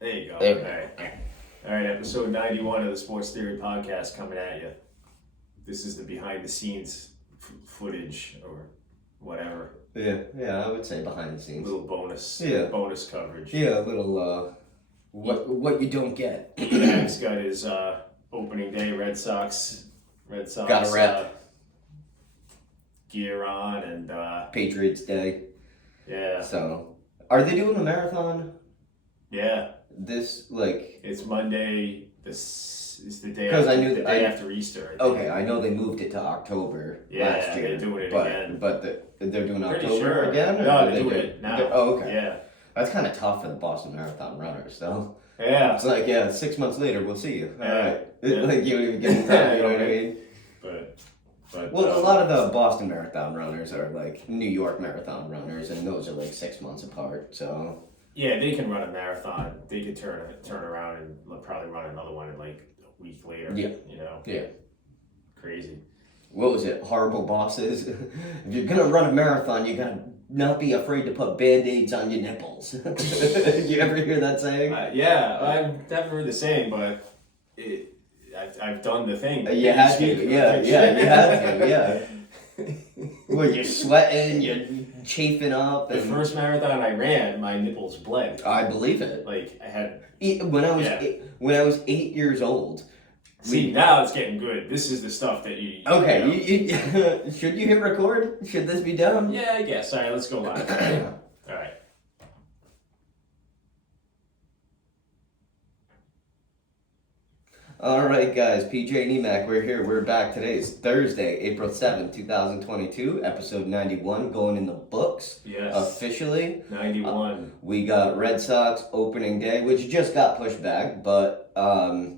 There you go. There we All go. right. All right, episode 91 of the Sports Theory Podcast coming at you. This is the behind the scenes footage or whatever. Yeah, I would say behind the scenes. Little bonus. Yeah. Bonus coverage. Yeah, a little, what you don't get. Max got his opening day Red Sox Got a rep. Gear on and Patriots Day. yeah. So, are they doing the marathon Yeah. this, like... It's Monday. This is the day, 'Cause after, I knew the that day after Easter. I think. Okay, I know they moved it to October Yeah, last year. they're doing it but, again. But they're doing Pretty October sure. again? Or No, are they're they doing it now. Oh, okay. Yeah. That's kind of tough for the Boston Marathon runners, though. Yeah. It's like, yeah, 6 months later, we'll see you. All Yeah. right. Yeah. Like, you don't even get time, you know what I mean? But Well, a lot of the Boston Marathon runners are like New York Marathon runners, and those are like 6 months apart, so... yeah, they can run a marathon. They could turn around and probably run another one in like a week later. Yeah. You know. Yeah. Crazy. What was it? Horrible bosses? If you're gonna run a marathon, you gotta not be afraid to put band-aids on your nipples. You ever hear that saying? Yeah, I've never heard the saying, but I've done the thing. You had to, yeah, you had to, yeah. Well, you're sweating, you're chafing up. The And first marathon I ran, my nipples bled. I believe it. Like I had. When I was Yeah. when I was 8 years old. See, now it's getting good. This is the stuff that you. Okay, You know. you should you hit record? Should this be done? Yeah, I guess. All right, let's go live. All right. All right, guys. PJ and EMAC, we're here. We're back. Today is Thursday, April 7th, 2022, episode 91, going in the books Yes. officially. 91. We got Red Sox opening day, which just got pushed back, but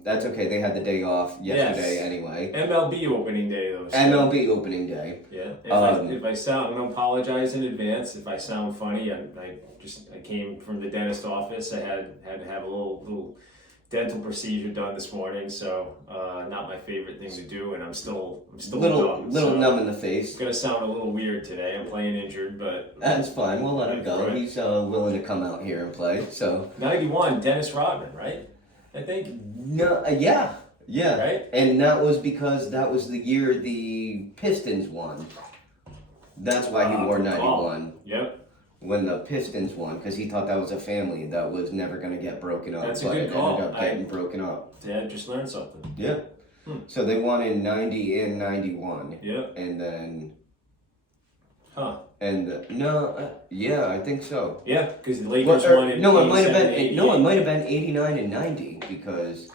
that's okay. They had the day off yesterday Yes. anyway. MLB opening day though. so- MLB opening day. Yeah. If I sound, I'm gonna apologize in advance if I sound funny. I came from the dentist office. I had to have a little dental procedure done this morning, so not my favorite thing to do, and I'm still Little numb. little so numb in the face. It's gonna sound a little weird today. I'm playing injured, but That's fine. We'll let him go. Right. He's willing to come out here and play. So 91, Dennis Rodman, right? I think. no, yeah. Right? And that was because that was the year the Pistons won. That's why he wore Good call. 91 Yep. when the Pistons won, because he thought that was a family that was never going to get broken up. That's a but good it call. ended up getting broken up. Dad just learned something. Yeah. So they won in 90 and 91. Yep. And then. Huh. Yeah, I think so. Yeah, because the Lakers won in No, it might have 87, been. 88. No, it might have been 89 and 90 because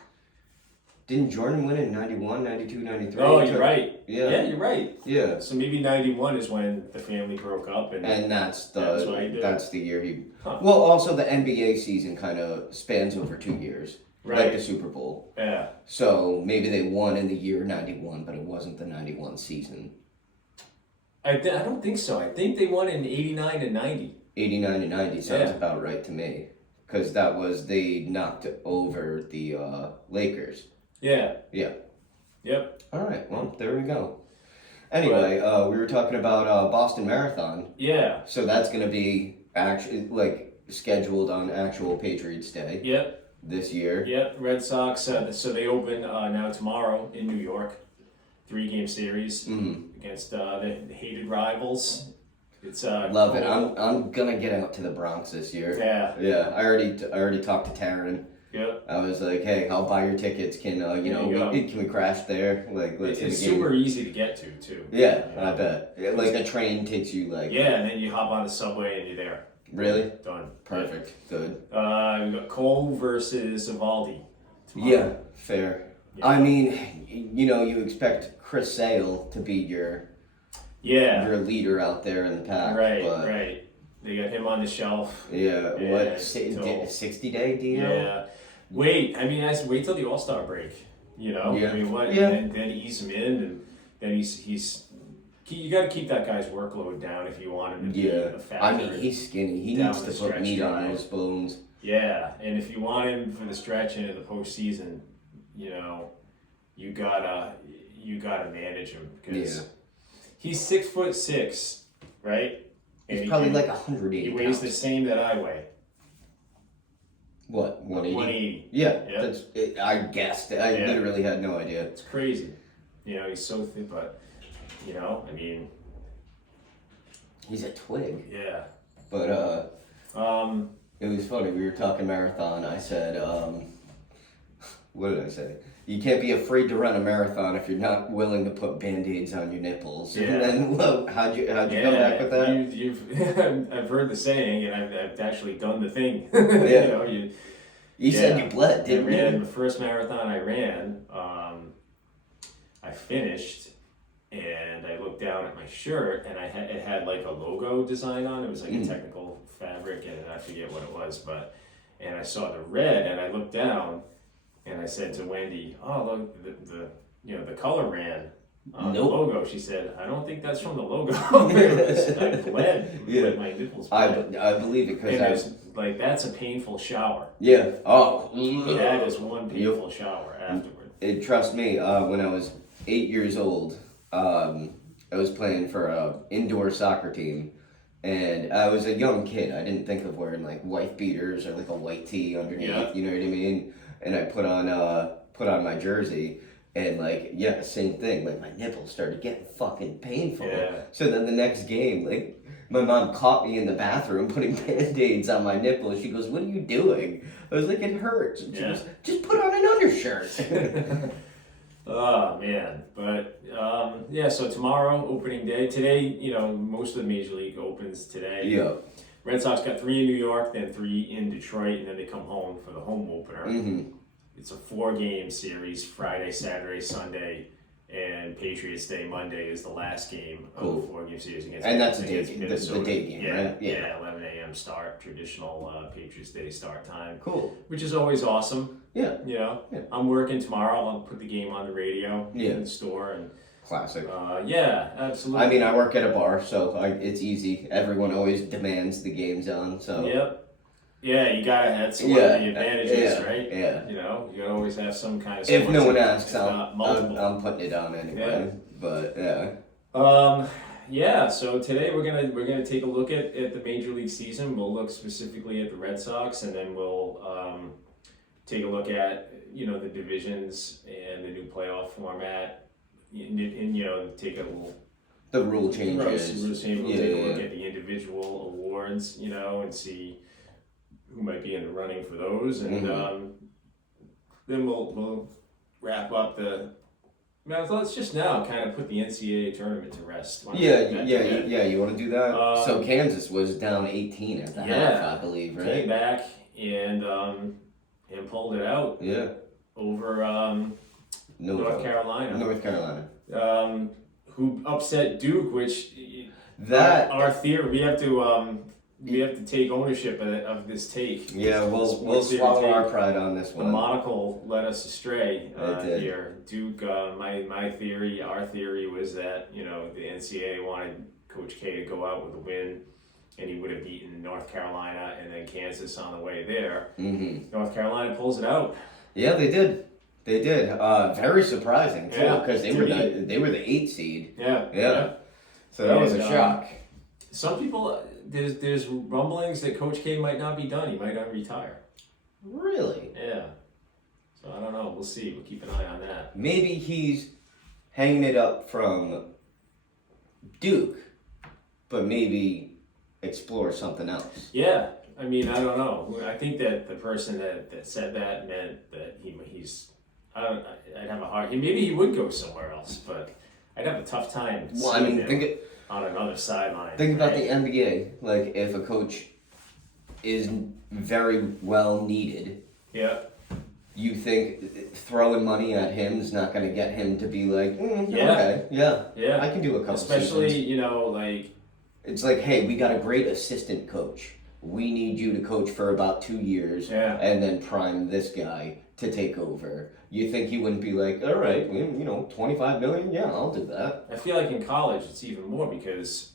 didn't Jordan win in 91, 92, 93? Oh, you're right. Yeah. Yeah, you're right. Yeah. So maybe 91 is when the family broke up, and And that's That's what he did. the year he. Huh. Well, also the NBA season kind of spans over 2 years, like right. the Super Bowl. Yeah. So maybe they won in the year 91, but it wasn't the 91 season. I don't think so. I think they won in 89 and 90. 89 and 90 sounds Yeah. about right to me, because that was they knocked over the Lakers. Yeah. Yeah. Yep. All right. Well, there we go. Anyway, we were talking about Boston Marathon, Yeah. so that's going to be actually like scheduled on actual Patriots Day Yep. this year. Yep. Red Sox. So they open now tomorrow in New York. 3-game series against the hated rivals. It's Love it. I'm gonna get out to the Bronx this year. Yeah. Yeah. I already talked to Taryn. Yep. I was like, hey, I'll buy your tickets. Can There you go. can we crash there? Like, let's hit It's the game. super easy to get to too. Yeah, I bet. Like a train takes you like. Yeah, and then you hop on the subway and you're there. Really? Done. Perfect. Good. We got Cole versus Evaldi. tomorrow. Yeah, fair. Yeah. I mean, you expect Chris Sale to be your Yeah. leader out there in the pack. Right. But Right. They got him on the shelf. Yeah, Yeah, what, till- 60-day deal? Yeah. Wait. I mean, wait till the All-Star break. You know. Yeah. I mean, what? Yeah. And then ease him in, and then he's. You got to keep that guy's workload down if you want him to be a factor. I mean, he's skinny. He down needs the to put stretch meat on drive. those bones. Yeah, and if you want him for the stretch into the postseason, you gotta manage him because Yeah. he's 6'6", right? And He's probably he, like 180 he weighs pounds. the same that I weigh. What, 180? 180. Yeah, Yeah. that's. I guessed. I Yeah. literally had no idea. It's crazy. You know, he's so thin, but you know, I mean, He's a twig. yeah. But Um, it was funny. We were talking marathon. I said, what did I say? You can't be afraid to run a marathon if you're not willing to put band-aids on your nipples. Yeah. And then, well, how'd you come back with that? You've I've heard the saying, and I've actually done the thing. Yeah. You know, You said you bled, I didn't ran you? the first marathon I ran. I finished, and I looked down at my shirt, and it had like a logo design on it. It was like a technical fabric, and I forget what it was, and I saw the red, and I looked down, and I said to Wendy, "Oh, look, the color ran on Nope. the logo." She said, "I don't think that's from the logo." I bled. Yeah. With my nipples I bled. believe it because And I it's was. like that's a painful shower. Yeah. Oh. That is one painful shower afterward. Trust me, when I was 8 years old, I was playing for a indoor soccer team, and I was a young kid. I didn't think of wearing like white beaters or like a white tee underneath. Yeah. You know what I mean? And I put on my jersey, and like yeah, same thing. Like my nipples started getting fucking painful. Yeah. So then the next game, like. My mom caught me in the bathroom putting band-aids on my nipples. She goes, "What are you doing?" I was like, "It hurts." And she goes, "Just put on an undershirt." Oh man, but yeah. So tomorrow, opening day. Today, you know, most of the major league opens today. Yeah. Red Sox got 3 in New York, then 3 in Detroit, and then they come home for the home opener. Mm-hmm. It's a 4-game series: Friday, Saturday, Sunday, and Patriots Day Monday is the last game of the 4-game series against. And that's the Minnesota. day game, Yeah, right? yeah, 11 a.m. start, traditional Patriots Day start time, Cool. which is always awesome. Yeah. You know, Yeah. I'm working tomorrow. I'll put the game on the radio in the store, and Classic. yeah, absolutely. I mean, I work at a bar, so it's easy. Everyone always demands the games on, so. Yep. Yeah, you gotta have some of the advantages, right? Yeah. You know, you gotta always have some kind of. If no one sponsorship, asks, if not multiple. I'm putting it on anyway. But Yeah. Yeah. So today we're gonna take a look at the major league season. We'll look specifically at the Red Sox, and then we'll take a look at the divisions and the new playoff format, and take a little. the rule changes. We'll take a look at the individual awards, and see who might be in the running for those, and then we'll wrap up the. Now let's just now kind of put the NCAA tournament to rest. Yeah. You want to do that? So Kansas was down 18 at the half, I believe, right? Came back and pulled it out. Yeah. Over North Carolina. North Carolina. Who upset Duke, which That our theory we have to take ownership of this take. Yeah, we'll Sports swallow Theory our take. pride on this The one. monocle led us astray It did. here. Duke, my theory, our theory was that the NCAA wanted Coach K to go out with a win, and he would have beaten North Carolina and then Kansas on the way there. Mm-hmm. North Carolina pulls it out. Yeah, they did. They did. Very surprising too, Yeah, because they were the 8th seed. Yeah. So that was a And, shock. Some people, there's rumblings that Coach K might not be done. He might not retire. Really? Yeah. So I don't know. We'll see. We'll keep an eye on that. Maybe he's hanging it up from Duke, but maybe explore something else. Yeah. I mean, I don't know. I think that the person that said that meant that he's. I'd have a hard. Maybe he would go somewhere else, but I'd have a tough time. Well, I seeing mean, him on another sideline. Think about right? the NBA. Like, if a coach is very well needed, Yeah. you think throwing money at him is not going to get him to be like, Yeah. okay, yeah, Yeah. I can do a couple Especially, seasons. like. It's like, hey, we got a great assistant coach. We need you to coach for about 2 years, Yeah. and then prime this guy to take over. You think he wouldn't be like, all right, 25 million? Yeah, I'll do that. I feel like in college it's even more because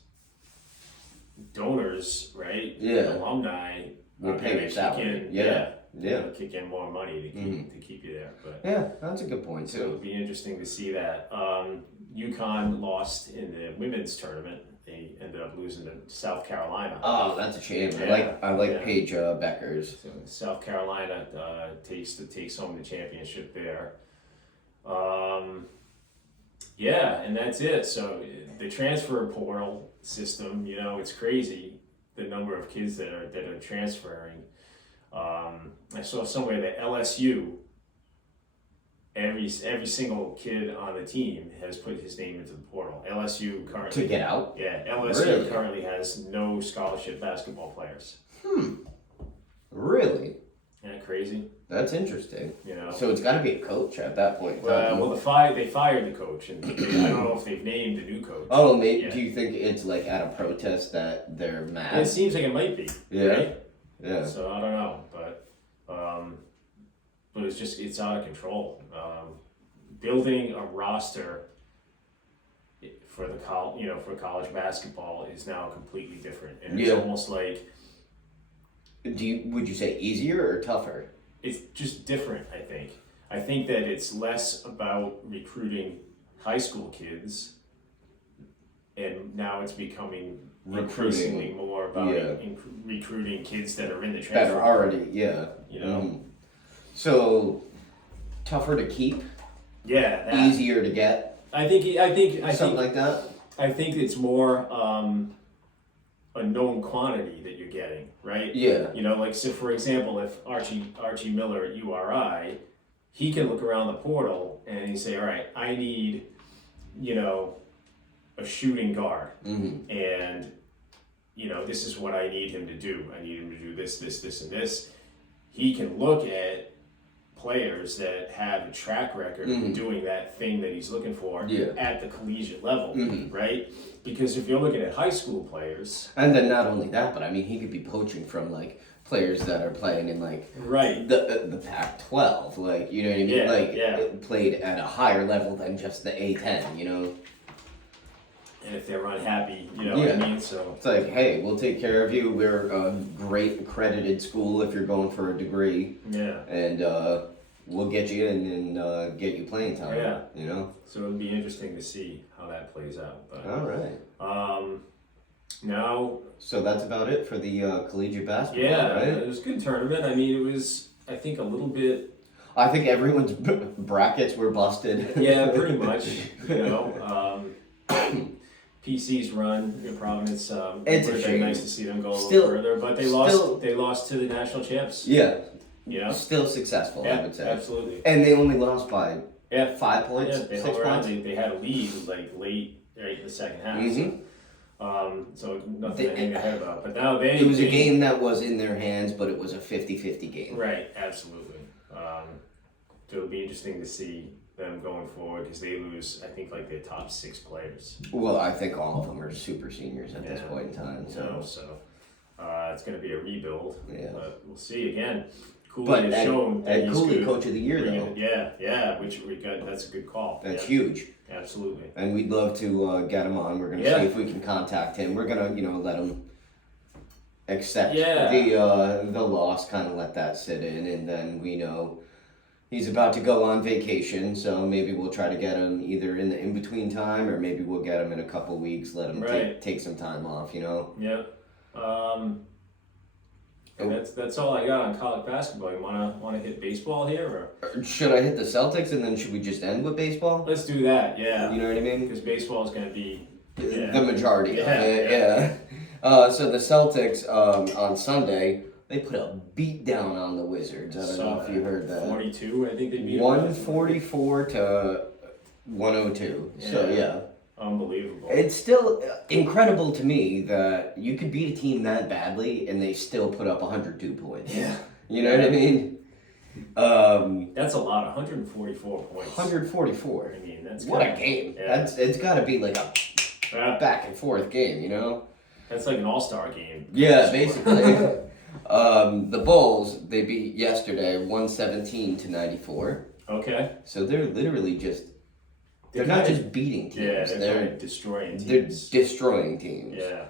donors, right? Yeah. Alumni Will are pay gonna your kick salary. in. Yeah. They'll kick in more money to keep you there. But Yeah, that's a good point, so too. it'll be interesting to see that. UConn lost in the women's tournament they ended up losing to South Carolina. Oh, that's a shame. Yeah, I like yeah. Paige Beckers. So South Carolina takes home the championship there. Yeah, and that's it. So the transfer portal system, it's crazy the number of kids that are transferring. I saw somewhere that LSU, every single kid on the team has put his name into the portal. LSU currently To get out? Yeah, LSU Really? currently has no scholarship basketball players. Really? Isn't that crazy? That's interesting. You know. So it's got to be a coach at that point. Well, they fired the coach, and I don't know if they've named a new coach. Oh, maybe. Yeah. Do you think it's like at a protest that they're It mad? seems like it might be. Yeah. Right? Yeah. So I don't know, but it's out of control. Building a roster for for college basketball is now completely different, and it's Yeah. almost like Would you say easier or tougher? it's just different. I think that it's less about recruiting high school kids, and now it's becoming increasingly more about recruiting kids that are in the That transfer. are already, yeah. You know? So tougher to keep, Yeah, that. easier to get, I think something like that. I think it's more a known quantity that you're getting, right? Yeah. Like, so for example, if Archie Miller at URI, he can look around the portal and he say, all right, I need, a shooting guard, Mm-hmm. and this is what I need him to do. I need him to do this, this, this, and this. He can look at players that have a track record of doing that thing that he's looking for at the collegiate level, right? Because if you're looking at high school players, And then not only that, but I mean, he could be poaching from like players that are playing in like right? the Pac-12, like, you know what I mean? Yeah, like yeah. played at a higher level than just the A10, And if they're unhappy, what I mean? So It's like, hey, we'll take care of you. We're a great accredited school if you're going for a degree, yeah. and we'll get you in and get you playing time. Yeah. So it'll be interesting to see how that plays out. But All right. now, So that's about it for the collegiate basketball, yeah, right? it was a good tournament. I mean, it was, I think, a little bit. I think everyone's brackets were busted. Yeah, pretty much. PC's run in Providence. It's would a have shame. been nice to see them go a little Still- further, but they still- lost to the national champs. Yeah, You know, still successful, I yeah, would say. absolutely. And they only lost by Yeah, 5 points, yeah. They 6 hung around. points. They had a lead like late, right in the second half. Mhm. So nothing to hang their head about. But now It was a game that was in their hands, but it was a 50-50 game. Right, absolutely. So it'll be interesting to see them going forward because they lose, I think, like their top 6 players. Well, I think all of them are super seniors at this Yeah. point in time. So, It's going to be a rebuild. Yeah. But we'll see again. Cooley but has shown that Ed he's Cooley, good. Coach of the Year, though. Yeah, which we got. That's a good call. That's yeah, huge, absolutely. and we'd love to get him on. We're gonna Yeah. see if we can contact him. We're gonna, let him accept Yeah. the loss, kind of let that sit in, and then we know he's about to go on vacation. So maybe we'll try to get him either in the in between time, or maybe we'll get him in a couple weeks. Let him Right. take some time off. Yeah. And that's all I got on college basketball. You wanna hit baseball here, or Should I hit the Celtics and then should we just end with baseball? let's do that? Yeah, You know what I mean? because baseball is gonna be The majority Yeah, of it, yeah. So the Celtics on Sunday, they put a beat down on the Wizards. I don't know if you heard that. 42. I think they beat them. 144 to 102. So yeah, Unbelievable. it's still incredible to me that you could beat a team that badly and they still put up 102 points. Yeah. You know what I mean? That's a lot. 144 points. 144. I mean, that's What a kinda- game! Yeah. It's got to be like a Yeah. back and forth game, That's like an all-star game. Yeah, basically. The Bulls, they beat yesterday 117 to 94. Okay. So they're literally just they're not just beating teams. Yeah, they're they're destroying they're teams. destroying teams. Yeah.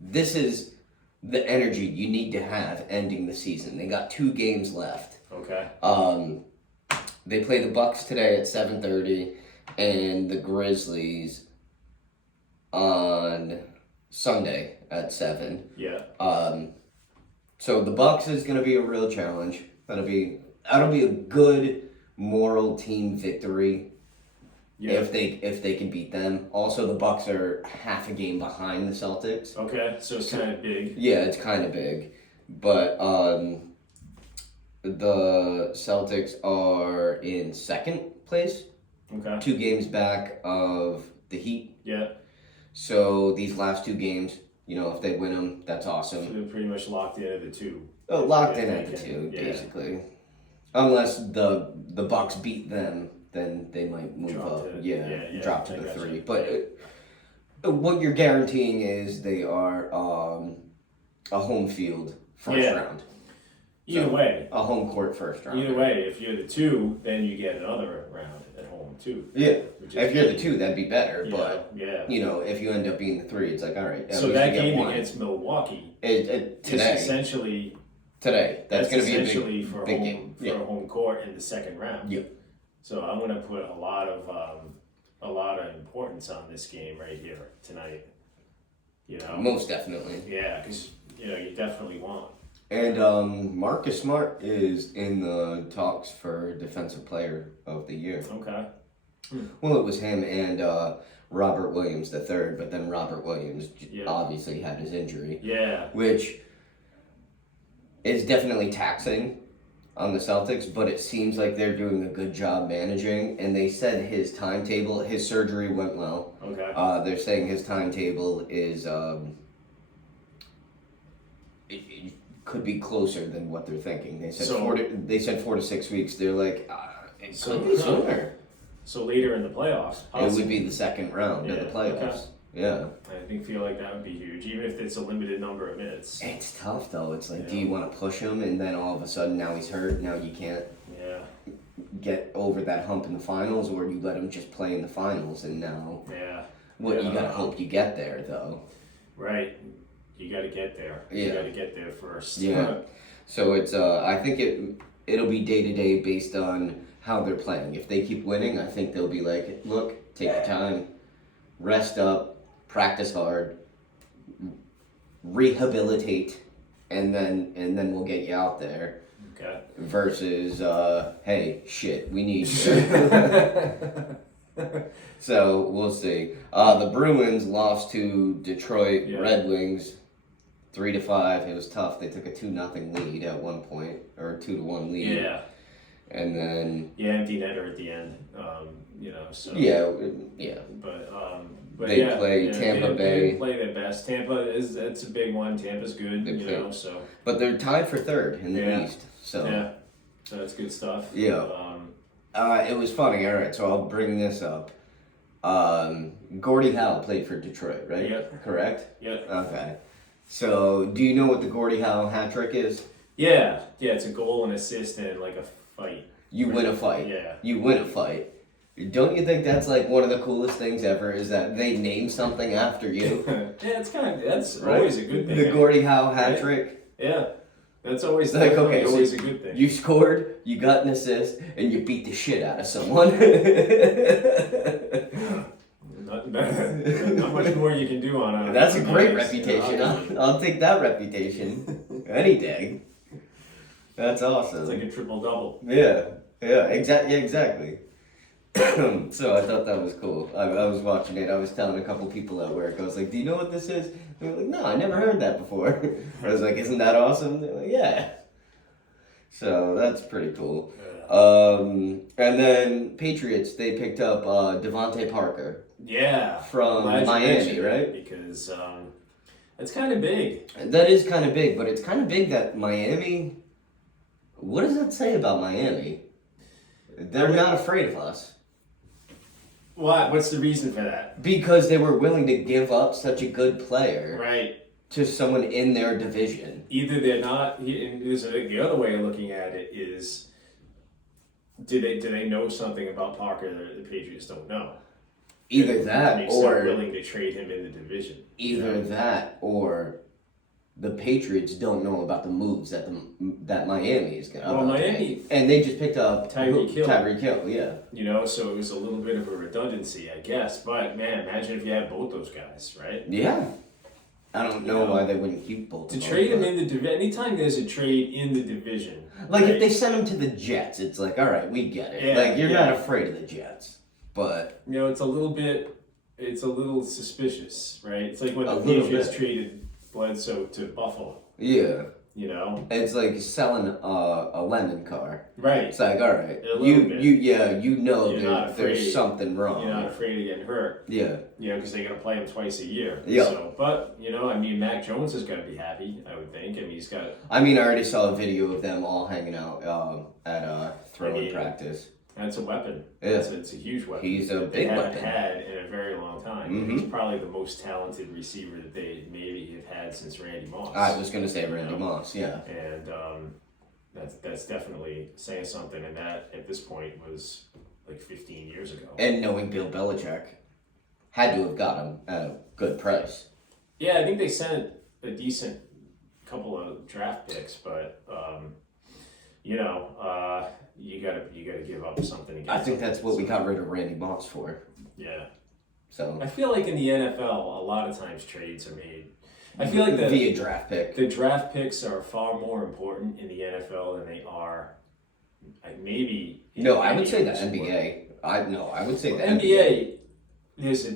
This is the energy you need to have ending the season. They got 2 games left. Okay. They play the Bucks today at 7:30 and the Grizzlies on Sunday at 7. Yeah. So the Bucks is going to be a real challenge. That'll be a good moral team victory Yeah. if they can beat them. Also, the Bucks are half a game behind the Celtics. Okay, so it's kind of big. Yeah, it's kind of big, but the Celtics are in second place, Okay. 2 games back of the Heat. Yeah. So these last 2 games, if they win them, that's So awesome. they're pretty much locked in at the 2. Locked in Yeah, at the okay. 2, Yeah. basically. Unless the Bucks beat them, then they might move Drop up. to- Yeah, yeah, drop to I the gotcha. 3. But what you're guaranteeing is they are a home field first Yeah. round. Either way, A home court first round. either way, if you're the 2, then you get another round at home too. Yeah. Which is If you're the big. 2, that'd be better. Yeah, But, yeah. if you end up being the 3, it's like, all right. At So least that you get game one. against Milwaukee Is is essentially Today. That's going to be a essentially big, for big home game. for Yeah. a home court in the second round. Yeah. So I'm gonna put a lot of importance on this game right here tonight. Most definitely. Yeah, because you definitely want. And Marcus Smart is in the talks for Defensive Player of the Year. Okay. Well, it was him and Robert Williams III, but then Robert Williams Yeah. obviously had his injury, Yeah. which is definitely taxing on the Celtics, but it seems like they're doing a good job managing. And they said his surgery went well. Okay. They're saying his timetable is it could be closer than what they're thinking. They said So- 4 to 6 weeks. They're like, it So- could be sooner. So later in the playoffs, It possibly. would be the second round of Yeah, the playoffs. Yeah. I feel like that would be huge, even if it's a limited number of minutes. It's tough though. It's like, do Yeah. you want to push him, and then all of a sudden now he's hurt. Now you can't Yeah. get over that hump in the finals, or you let him just play in the finals, and now Yeah. you Yeah. gotta hope you get there though. Right. You got to get there. You Yeah. got to get there first. Yeah. So it's I think it'll be day to day based on how they're playing. If they keep winning, I think they'll be like, look, take your time, rest up, practice hard, rehabilitate, and then we'll get you out there. Okay. Versus, hey, shit, we need you. So we'll see. The Bruins lost to Detroit Yeah. Red Wings 3-5. It was tough. They took a 2-0 lead at one point, or a 2-1 lead. Yeah. And then Empty netter at the end. So. yeah. But They yeah, play yeah, Tampa they Bay. didn't play their best. It's a big one. Tampa's good. They play- So But they're tied for third in the Yeah. East. So yeah, so that's good stuff. Yeah. It was funny. All right, so I'll bring this up. Gordie Howe played for Detroit, right? Yep. Correct? Yeah. Okay. So, do you know what the Gordie Howe hat trick is? Yeah. It's a goal and assist and like a fight. You win a fight. Yeah. You win a fight. Don't you think that's like one of the coolest things ever? Is that they name something after you? Yeah, that's Right? always a good thing. The Gordie Howe hat Right? trick. Yeah. That's always Like, definitely okay, so always a good thing. You scored, you got an assist, and you beat the shit out of someone. Not much more you can do on a. That's a great on reputation. It's I'll take that reputation any day. That's awesome. like a triple double. Exactly. So I thought that was cool. I was watching it. I was telling a couple people at work. I was like, "Do you know what this is?" They were like, "No, I never heard that before." I was like, "Isn't that awesome?" They're like, "Yeah." So that's pretty cool. And then Patriots, they picked up Devontae Parker Yeah. from Glad you Miami, mentioned it, right? Because it's kind of big. That is kind of big, but it's kind of big that Miami. What does that say about Miami? They're not afraid of us. What's the reason for that? Because they were willing to give up such a good player Right. to someone in their division. Either they're not. The other way of looking at it is, do they know something about Parker that the Patriots don't know? Either that Makes them or willing to trade him in the division. the Patriots don't know about the moves that Miami is going to Well, Miami- make. And they just picked up Tyreek Hill. Tyreek Hill, yeah. So it was a little bit of a redundancy, I guess. But man, imagine if you had both those guys, right? Yeah. I don't know why they wouldn't keep both. To of them, trade him but- in the division, anytime there's a trade in the division, Like, right? if they sent him to the Jets, it's like, all right, we get it. Yeah, Like, you're yeah. not afraid of the Jets. But, it's a little suspicious, right? It's like when A the little Patriots bit. traded Bledsoe to Buffalo, yeah. It's It's like selling a lemon car. right. It's like, all right, A little you bit. you know You're not there's afraid. something wrong. You're not afraid of getting hurt, Yeah. because they're gonna play him twice a year. Yeah. So, but Mac Jones is gonna be happy. I would think. I mean, he's got. I mean, I already saw a video of them all hanging out at throwing Yeah. practice. That's a weapon. Yeah. It's a huge weapon. He's a that big they haven't weapon. had in a very long time. Mhm. He's probably the most talented receiver that they maybe have had since Randy Moss. I was gonna say Randy Yeah. Moss, yeah. And that's definitely saying something. And that at this point was like 15 years ago. And knowing Bill Belichick, had to have got him at a good price. Yeah, I think they sent a decent couple of draft picks, but you gotta give up something. To get I think something. that's what we So, got rid of Randy Moss for. Yeah, So I feel like in the NFL, a lot of times trades are made. I feel like via draft pick. the draft picks are far more important in the NFL than they are, maybe. in No, I any would say the other sport. NBA. I would say the NBA. There's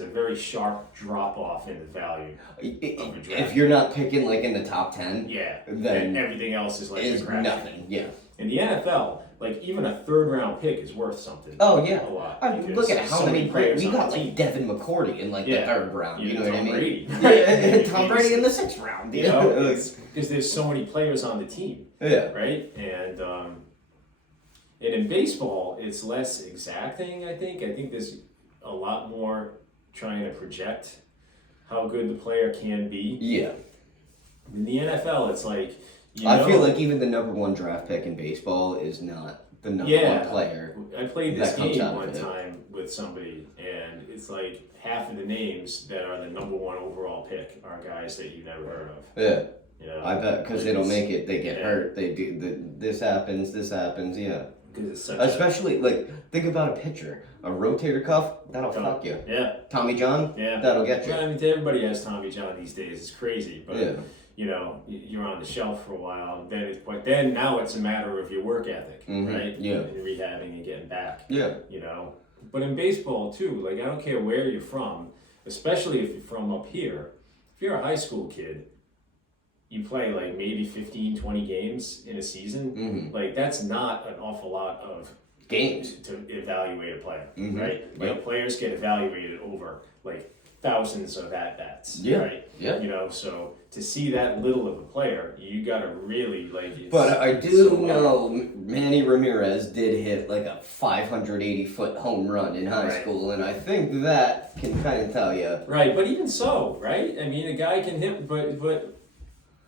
a very sharp drop off in the value. of a draft. If you're not picking like in the top 10, Yeah, Then and everything else is like is a crapshoot. nothing. Yeah. In the NFL, like even a third round pick is worth something. Oh yeah. A lot. I mean, because look at how so many players we on got the like team. Devin McCourty in like the Yeah. third round. You know what I Tom mean? Brady. Yeah, Tom Brady in the sixth round. You know, because there's so many players on the team, Yeah. right? And in baseball, it's less exacting. I think there's a lot more trying to project how good the player can be. Yeah. In the NFL, it's like I feel like even the number one draft pick in baseball is not the number Yeah. one player. I played this that comes game out of one it. time with somebody, and it's like half of the names that are the number one overall pick are guys that you've never heard of. Yeah. I Like, bet because they don't it's- make it, they get yeah. hurt. They do this happens, yeah. 'cause it's such Especially like think about a pitcher, a rotator cuff that'll fuck you. Yeah, Tommy John, yeah. that'll get you. Well, I mean, everybody has Tommy John these days. It's crazy, but Yeah. you're on the shelf for a while. But then now it's a matter of your work ethic, Mhm, right? yeah. And rehabbing and getting back. Yeah. But in baseball too, like I don't care where you're from, especially if you're from up here. If you're a high school kid, you play like maybe 15, 20 games in a season. Mhm. Like that's not an awful lot of Games. to evaluate a player, Mhm. right? Like Yep. players get evaluated over like thousands of at-bats, Yeah. right? Yeah. So to see that little of a player, you gotta really like. It's, But I it's do so hard. know Manny Ramirez did hit like a 580-foot home run in high Right. school, and I think that can kind of tell you. Right, but even so, right? I mean, a guy can hit, but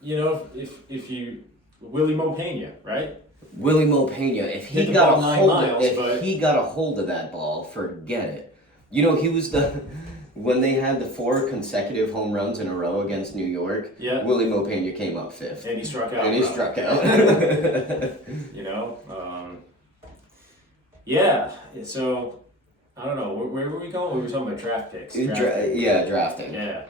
if you Willie Mo Pena, right? Willie Mo Pena, if Hit he the got ball a 9 hold miles, of, but- if he got a hold of that ball, forget it. He was the when they had the 4 consecutive home runs in a row against New York. Yeah. Willie Mo Pena came up 5th, And he struck out. and he bro. struck out. Yeah. So I don't know. Where were we going? We were talking about draft picks. Drafting. Yeah.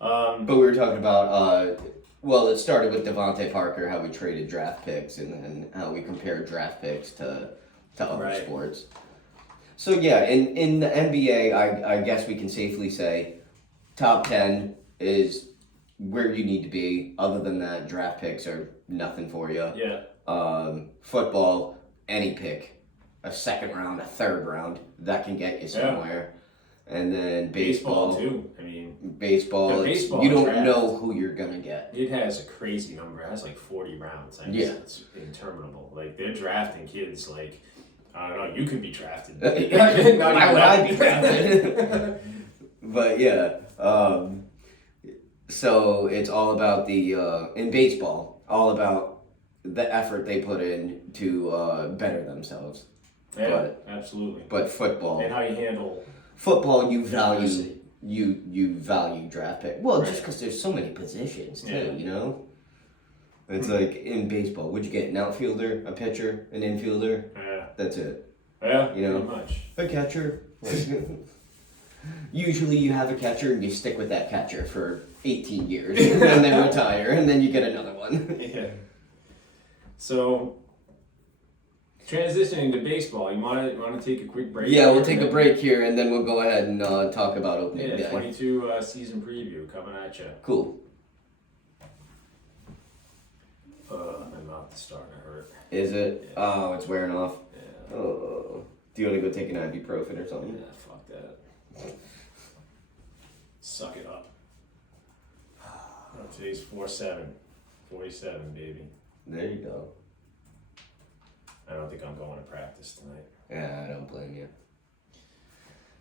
But we were talking about, well, it started with Devontae Parker, how we traded draft picks, and then how we compared draft picks to other Right. sports. So yeah, in the NBA, I guess we can safely say top 10 is where you need to be. Other than that, draft picks are nothing for you. Yeah. Football, any pick, a second round, a third round, that can get you somewhere. And then Baseball too. I mean, Baseball, The it's- baseball you don't draft. know who you're gonna get. it has a crazy number. It has like 40 rounds. I mean, Yeah. It's interminable. Like they're drafting kids. Like I don't know. You could be drafted. Why Not would I even be drafted? But yeah, so it's all about the in baseball, all about the effort they put in to better themselves. Yeah, But- absolutely. But football, And how you handle you value diversity. you value draft pick. Well, just Right. because there's so many positions too, Yeah. you know. It's like in baseball, would you get an outfielder, a pitcher, an infielder? Yeah. That's it. Yeah. You know. Pretty much. A catcher. Usually you have a catcher and you stick with that catcher for 18 years and then they retire and then you get another one. Yeah. So, transitioning to baseball, you want to take a quick break? Yeah, we'll take a break here and then we'll go ahead and talk about opening Yeah, day. 22 season preview coming at you. Cool. My mouth is starting to hurt. Is it? Yeah. Oh, it's wearing off. Yeah. Oh. Do you want to go take an ibuprofen or something? Yeah, fuck that. Suck it up. Oh, today's 4/7. 47, baby. There you go. I don't think I'm going to practice tonight. Yeah, I don't blame you.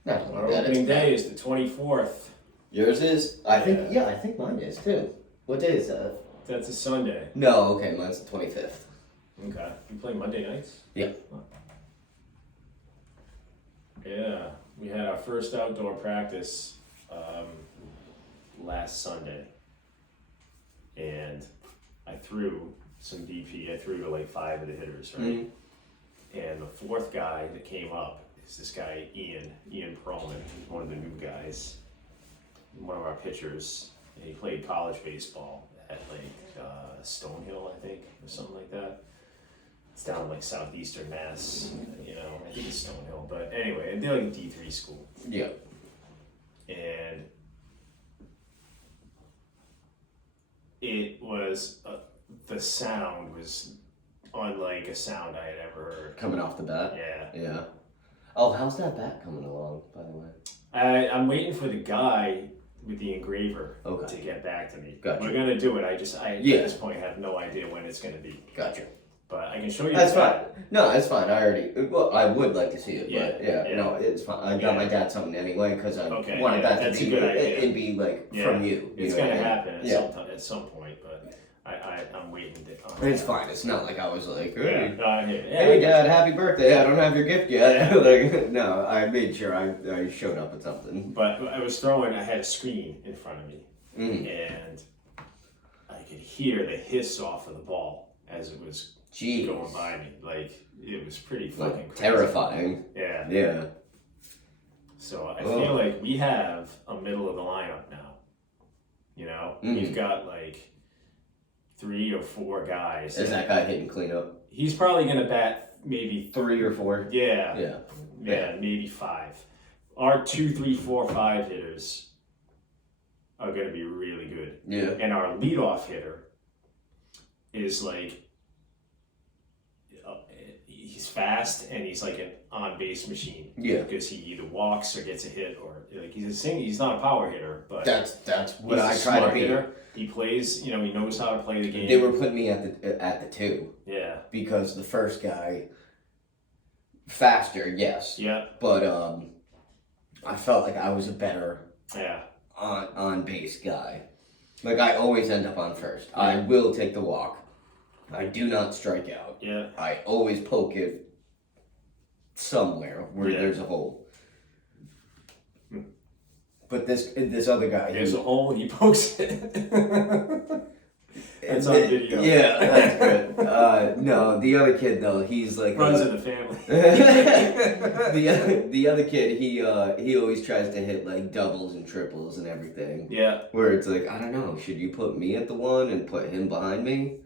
Not Our only that, opening it's day is the 24th. Yours is? I think, Yeah. I think mine is too. What day is that? That's a Sunday. No, okay, mine's the 25th. Okay. You play Monday nights? Yeah. Yeah. We had our first outdoor practice last Sunday. And I threw some BP. I threw to like 5 of the hitters, right? Mm-hmm. And the fourth guy that came up is this guy, Ian Perlman, one of the new guys, one of our pitchers. And he played college baseball at like Stonehill, I think, or something like that. It's down like southeastern Mass, I think it's Stonehill. But anyway, they're like a D3 school. Yeah. And it was, the sound was unlike a sound I had ever heard. Coming off the bat? Yeah. Yeah. Oh, how's that bat coming along, by the way? I'm waiting for the guy with the engraver Okay. to get back to me. Gotcha. We're gonna do it. At this point have no idea when it's gonna be. Gotcha. But I can show you. That's the fine. bat. No, that's fine. I already. Well, I would like to see it, Yeah, but yeah, yeah. no, it's fine. I got Yeah. my dad something anyway because I Okay, wanted yeah, that that's to a be. good idea. It'd be like Yeah. from you. It's know gonna what I mean? happen Yeah. at some point, but I'm waiting. It's fine. It's not like I was like, Yeah. hey, No, I hear you. hey Yeah, dad, happy birthday. I don't have your gift yet. Yeah. Like, no, I made sure I showed up with something. But I was throwing. I had a screen in front of me, and I could hear the hiss off of the ball as it was Jeez. going by me. Like it was pretty fucking Like, crazy. terrifying. Yeah. Yeah. So I feel like we have a middle of the lineup now. We've got like 3 or 4 guys. Is that guy hitting cleanup? He's probably gonna bat maybe 3 or 4? Yeah, Yeah. maybe 5. Our 2, 3, 4, 5 hitters are gonna be really good, Yeah. and our leadoff hitter is like he's fast and he's like an on base machine. Yeah. Because he either walks or gets a hit, or like he's not a power hitter, but That's what he's I a try to smart be. hitter. He plays, he knows how to play the game. They were putting me at the 2 Yeah. because the first guy faster, yes, Yeah. but I felt like I was a better Yeah. on base guy. Like I always end up on first. I will take the walk. I do not strike out. Yeah. I always poke it somewhere where Yeah. there's a hole. But this other guy, There's a hole, he pokes it. That's on video. Yeah, that's good. No, the other kid though, he's like Runs in the family. the other kid, he always tries to hit like doubles and triples and everything. Yeah. Where it's like, I don't know, should you put me at the 1 and put him behind me?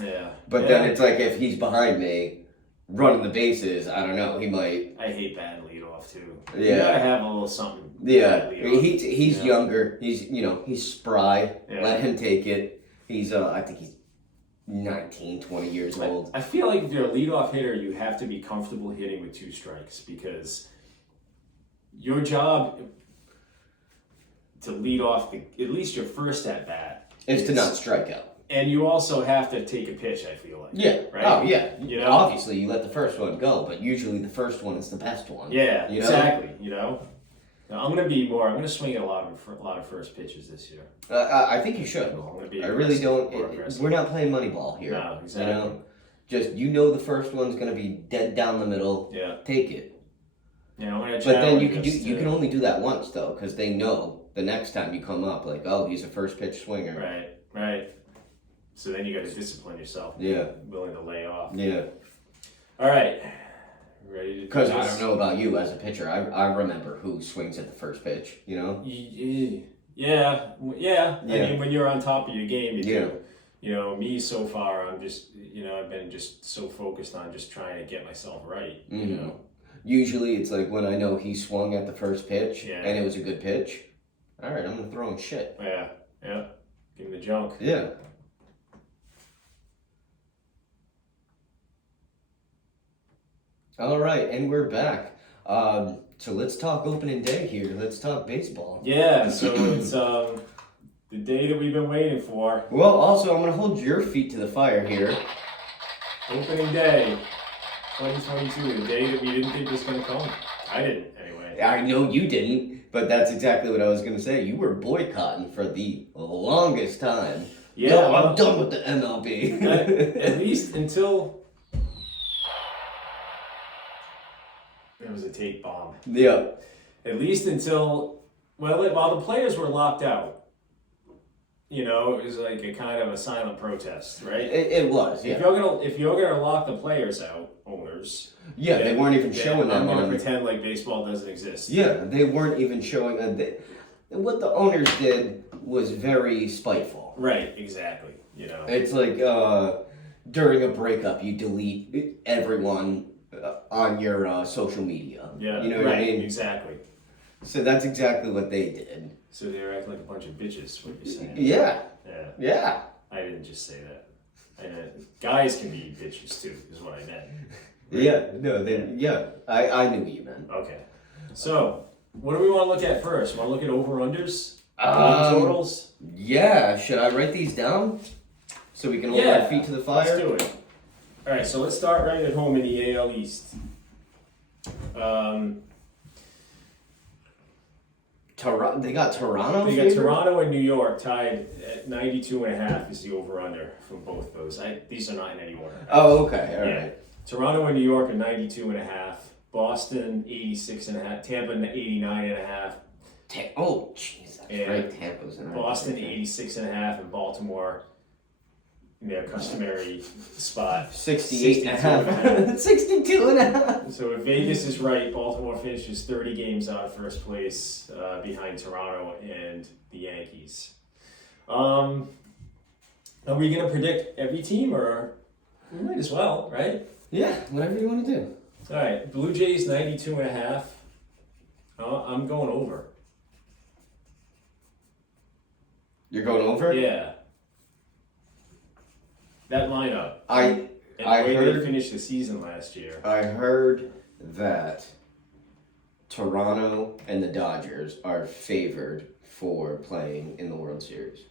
Yeah. But then it's like if he's behind me, running the bases, I don't know, he might. I hate bad leadoff too. Yeah. You gotta have a little something. Yeah, bad leadoff. he's Yeah. younger. He's spry. Yeah. Let him take it. He's I think he's 19, 20 years old. I feel like if you're a leadoff hitter, you have to be comfortable hitting with 2 strikes because your job to lead off at least your first at bat Is to not strike out. And you also have to take a pitch, I feel like. Yeah. Right? Oh, yeah. You know? Obviously, you let the first one go, but usually the first one is the best one. Yeah, You know? exactly. Now, I'm gonna swing at a lot of first pitches this year. I think you should. I'm gonna be I really don't. more aggressive. We're not playing Moneyball here. No, exactly. Just the first one's gonna be dead down the middle. Yeah. Take it. Yeah, I'm gonna But then you challenge can us you to- can only do that once though, because they know the next time you come up, like, oh, he's a first pitch swinger. Right. So then you got to discipline yourself. Yeah. Willing to lay off. Yeah. All right. ready to do Because I this. don't know about you as a pitcher, I remember who swings at the first pitch. You know. Yeah. Yeah. I mean, when you're on top of your game, you Yeah. do. You know, me so far, I'm just, I've been just so focused on just trying to get myself right. You Mhm. know. Usually, it's like when I know he swung at the first pitch Yeah. and it was a good pitch. All right, I'm gonna throw him shit. Yeah. Give him the junk. Yeah. All right, and we're back. So let's talk opening day here. Let's talk baseball. Yeah. So it's the day that we've been waiting for. Well, also, I'm gonna hold your feet to the fire here. Opening day, 2022, the day that we didn't think was going to come. I didn't, anyway. I know you didn't, but that's exactly what I was gonna say. You were boycotting for the longest time. Yeah, No, well, I'm done with the MLB. at least until there was a tape bomb. Yeah. At least until while the players were locked out. You know, it was like a kind of a silent protest, right? It was, yeah. If you're gonna lock the players out, owners. Yeah, they weren't even then showing them I'm gonna on. pretend like baseball doesn't exist. Yeah, they weren't even showing. What the owners did was very spiteful. Right, exactly. You know. It's like during a breakup, you delete everyone on your social media. Yeah. You know right, what I mean? Exactly. So that's exactly what they did. So they were acting like a bunch of bitches, what you're saying. Yeah, Yeah. yeah. I didn't just say that. I meant guys can be bitches too, is what I meant. Yeah, no, I knew what you meant. Okay. So, what do we want to look at first? Want to look at over-unders? Game totals? Yeah, should I write these down? So we can hold our feet to the fire? Let's do it. Alright, so let's start right at home in the AL East. They got Toronto? They got favored? Toronto and New York tied at 92.5 is the over-under from both those. These are not in any order. Oh, okay, all Yeah. right. Toronto and New York are 92.5. Boston 86.5. Tampa 89.5. Oh, jeez, that's And right. Tampa's in. Boston 86.5 and Baltimore in their customary spot. 68 and a half. 62 and a half. So if Vegas is right, Baltimore finishes 30 games out of first place behind Toronto and the Yankees. Are we going to predict every team, or we might as well, right? Yeah, whatever you want to do. All right, Blue Jays 92.5. I'm going over. You're going over? Yeah. That lineup. I And the I way heard- they finished the season last year. heard that Toronto and the Dodgers are favored for playing in the World Series.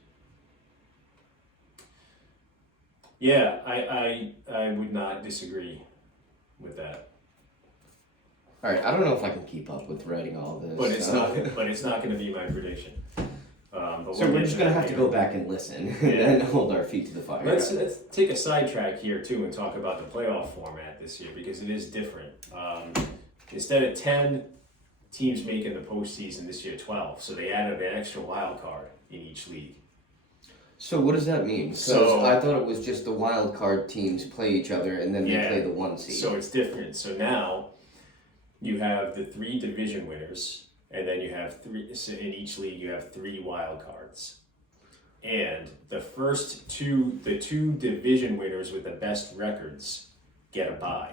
Yeah, I would not disagree with that. All right, I don't know if I can keep up with writing all this. But it's not. But it's not going to be my prediction. But So we'll we're get just to gonna that have to later. go back and listen Yeah. and hold our feet to the fire. Let's take a sidetrack here too and talk about the playoff format this year because it is different. Instead of 10 teams making the postseason this year, 12. So they added an extra wild card in each league. So what does that mean? Because So- I thought it was just the wild card teams play each other and then Yeah. they play the one seed. So it's different. So now you have the 3 division winners, and then you have 3. So in each league, you have 3 wild cards. And the two division winners with the best records get a bye.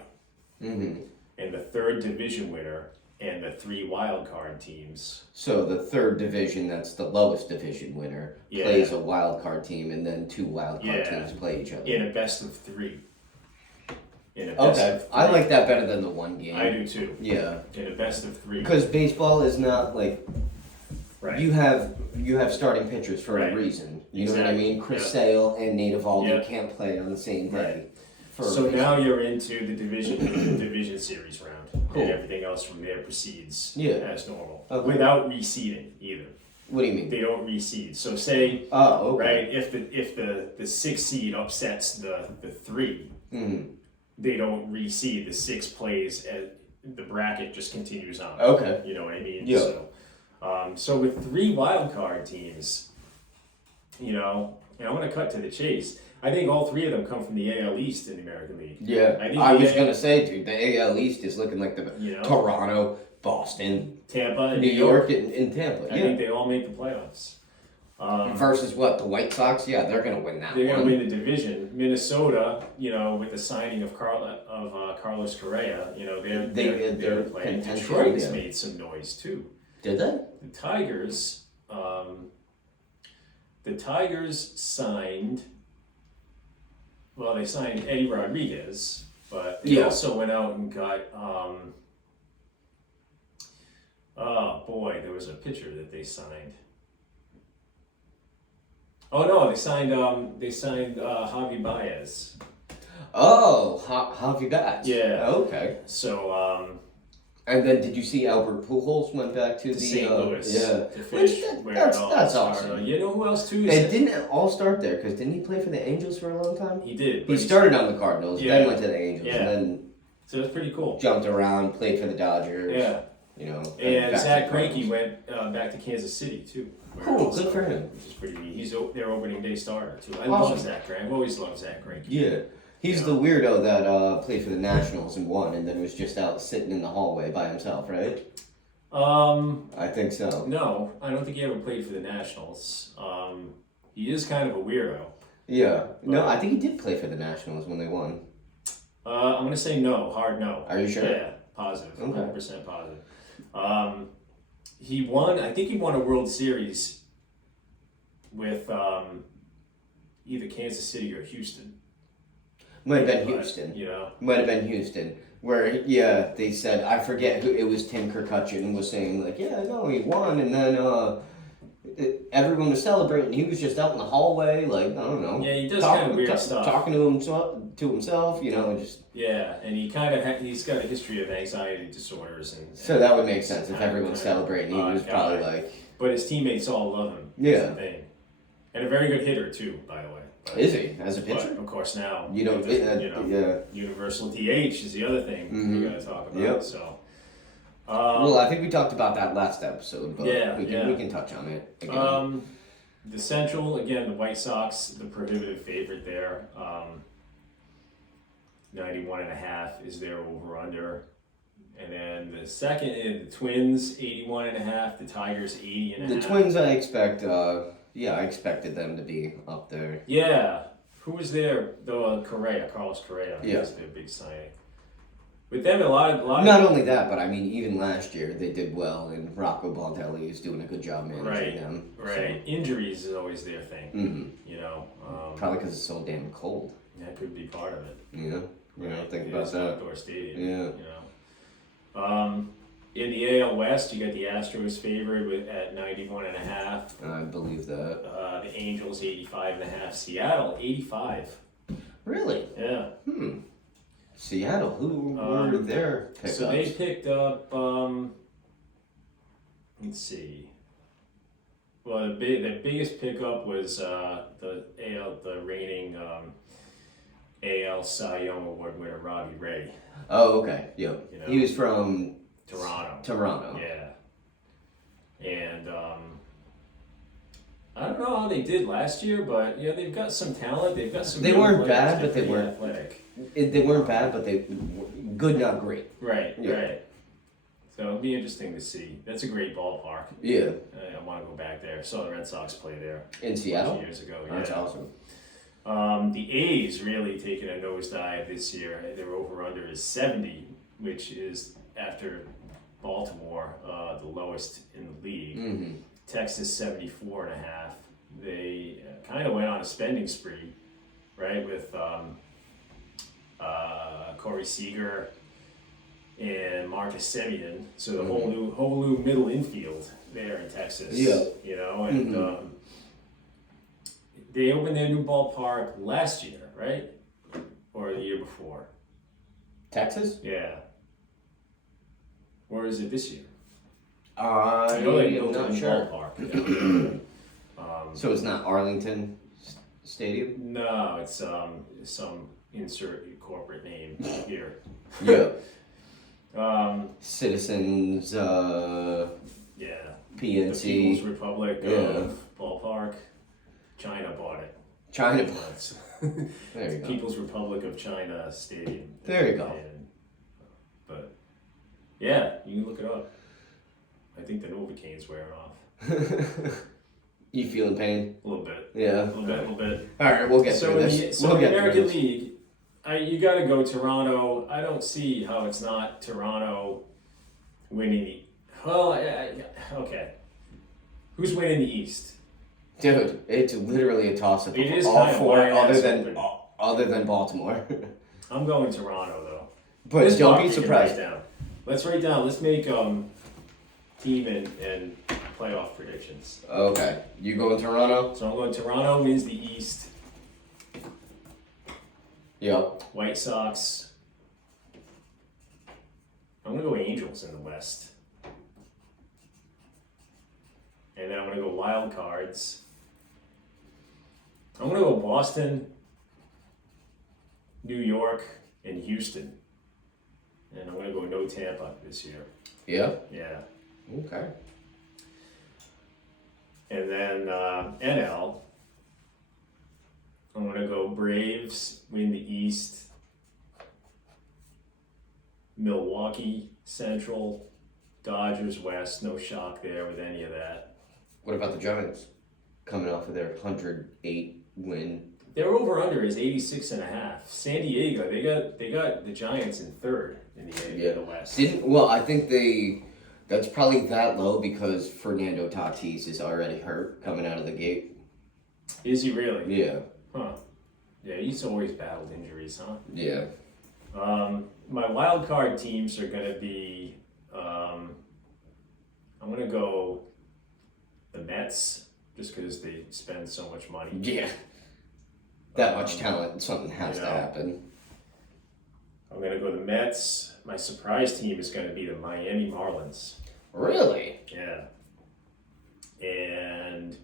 Mm-hmm. And the 3rd division winner and the 3 wild card teams. So the third division, that's the lowest division winner, Yeah. plays a wild card team, and then 2 wild card Yeah. teams play each other. In a best of 3. In a best Okay, of 3. I like that better than the one game. I do too. Yeah, In a best of 3. because baseball is not like Right. you have starting pitchers for Right. a reason. You know what I Exactly. mean? Chris Yeah. Sale and Nate Eovaldi Yeah. can't play on the same day. Right. For a So reason. now you're into the division series round, Cool. and everything else from there proceeds Yeah. as normal, Okay. without reseeding either. What do you mean? They don't reseed. So say Oh, okay. right if the 6 seed upsets the 3, Mm. they don't reseed. The 6 plays, and the bracket just continues on. Okay. You know what I mean? Yeah. So with 3 wild card teams, and I'm going to cut to the chase. I think all three of them come from the AL East in the American League. Yeah, I think I was the gonna say, dude, the AL East is looking like the You know? Toronto, Boston, Tampa, and New York, and Tampa. I Yeah. think they all make the playoffs. Versus what, the White Sox? Yeah, they're gonna win that They're one. going to win the division. Minnesota, with the signing of Carlos Correa, they're playing. potentially, Detroit's yeah. made some noise too. Did they? The Tigers signed. Well, they signed Eddie Rodriguez, but they Yeah. also went out and got. Oh boy, there was a pitcher that they signed. Oh no, they signed Javi Baez. Oh, how you got? Yeah. Okay. So And then did you see Albert Pujols went back to the St. Louis. Yeah. To finish where That's it all that's started. awesome. You know who else too? It didn't all start there because didn't he play for the Angels for a long time? He did. He but started on the Cardinals, Yeah. then went to the Angels, Yeah. and then So it's pretty cool. jumped around, played for the Dodgers. Yeah. And And back Zach to the Greinke Cardinals. went back to Kansas City too. where Cool, it all good for started, him. Which is pretty neat. He's their opening day starter too. I Awesome. love Zach Greinke. I've always loved Zach Greinke. Yeah. He's Yeah. the weirdo that played for the Nationals and won, and then was just out sitting in the hallway by himself, right? I think so. No, I don't think he ever played for the Nationals. He is kind of a weirdo. Yeah. No, I think he did play for the Nationals when they won. I'm gonna say no, hard no. Are you sure? Yeah, positive, Okay. 100% positive. He won. I think he won a World Series with either Kansas City or Houston. Might have been But, Houston. You Might have been Houston. Where, yeah, they said, I forget who, it was Tim Kirkcutcheon was saying, like, yeah, no, he won, and then everyone was celebrating. He was just out in the hallway, like, I don't know. Yeah, he does kind of weird stuff. Talking to himself, just. Yeah, and he he's got a history of anxiety disorders and. So that would make sense if Kind of- everyone's celebrating. He was probably like. But his teammates all love him. Yeah. That's the thing. And a very good hitter too, by the way. But, Is he as a pitcher? But of course now You don't. Yeah. universal DH is the other thing Mhm. we got to talk about. Yep. So. Well, I think we talked about that last episode, but Yeah, we can touch on it again. The Central, again, the White Sox, the prohibitive favorite there. 91.5 is their over-under. And then the second is the Twins, 81.5. The Tigers, 80.5. The Twins, I expect. I expected them to be up there. Yeah. Who was there? Carlos Correa. Yeah. Was their big signing. With them, a lot of Not only that, but I mean, even last year they did well, and Rocco Baldelli is doing a good job managing them. Right. Injuries is always their thing. Mm-hmm. Probably because it's so damn cold. That could be part of it. Think It about is an that. outdoor stadium. Yeah. In the AL West, you got the Astros favored at 91.5. I believe that. The Angels 85.5. Seattle 85. Really? Yeah. Seattle. Who were their pickups? So they picked up. Let's see. Well, the biggest pickup was the reigning AL Cy Young Award winner Robbie Ray. Oh, okay. Yep. He was from Toronto. Yeah. And I don't know how they did last year, but they've got some talent. They've got some. They young weren't players. bad, They're but they pretty weren't athletic. They weren't bad, but they good, not great. Right. Yeah. Right. So it'll be interesting to see. That's a great ballpark. Yeah. I want to go back there. Saw the Red Sox play there In a Seattle. few years ago. That's Yeah. awesome. The A's really taking a nosedive this year. Their over/under is 70, which is after Baltimore, the lowest in the league. Mm-hmm. Texas 74.5. They kind of went on a spending spree, right, with Corey Seager and Marcus Semien. So the whole new middle infield there in Texas. Yeah. And they opened their new ballpark last year, right, or the year before. Texas? Yeah. Or is it this year? I know they am built a not new sure. ballpark. So it's not Arlington Stadium? No, it's some insert corporate name here. Yeah. Yeah. Citizens, The PNC. People's Republic Yeah. of Ballpark. China bought it. China. It's There you go. People's Republic of China Stadium. There you go. But yeah, you can look it up. I think the Novocaine's wearing off You feeling pain? a little bit. Yeah. A little bit. All right, we'll get So through in this. the We'll in the get through American this. League, you got to go Toronto. I don't see how it's not Toronto winning. Well, okay. Who's winning the East? Dude, it's literally a toss-up. It is all kinda four, wide ass other than Baltimore. I'm going Toronto though. But This don't block be we can surprised. write down. Let's write down. Let's make team and playoff predictions. Okay, you going Toronto? So I'm going Toronto wins the East. Yep. White Sox. I'm gonna go Angels in the West. And then I'm gonna go Wild Cards. I'm gonna go Boston, New York, and Houston. And I'm gonna go no Tampa this year. Yeah. Yeah. Okay. And then NL. I'm gonna go Braves win the East. Milwaukee Central, Dodgers West. No shock there with any of that. What about the Giants? Coming off of their 108 win. Their over under is 86.5. San Diego, they got the Giants in third in the West. I think that's probably that low because Fernando Tatis is already hurt coming out of the gate. Is he really? Yeah. Huh. Yeah, he's always battled injuries, huh? Yeah. My wild card teams are going to be, I'm going to go the Mets just because they spend so much money. Yeah. That much talent, something has to happen. I'm going to go the Mets. My surprise team is going to be the Miami Marlins. Really? Yeah. And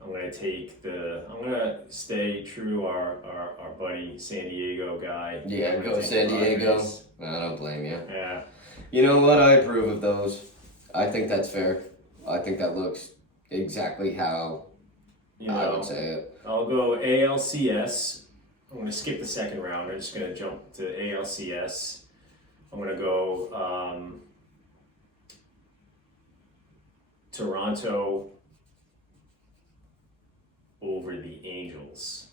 I'm going to stay true to our buddy San Diego guy. Yeah, go San Diego. I don't blame you. Yeah. You know what? I approve of those. I think that's fair. I think that looks exactly how I would say it. I'll go ALCS. I'm going to skip the second round. I'm just going to jump to ALCS. I'm going to go Toronto over the Angels.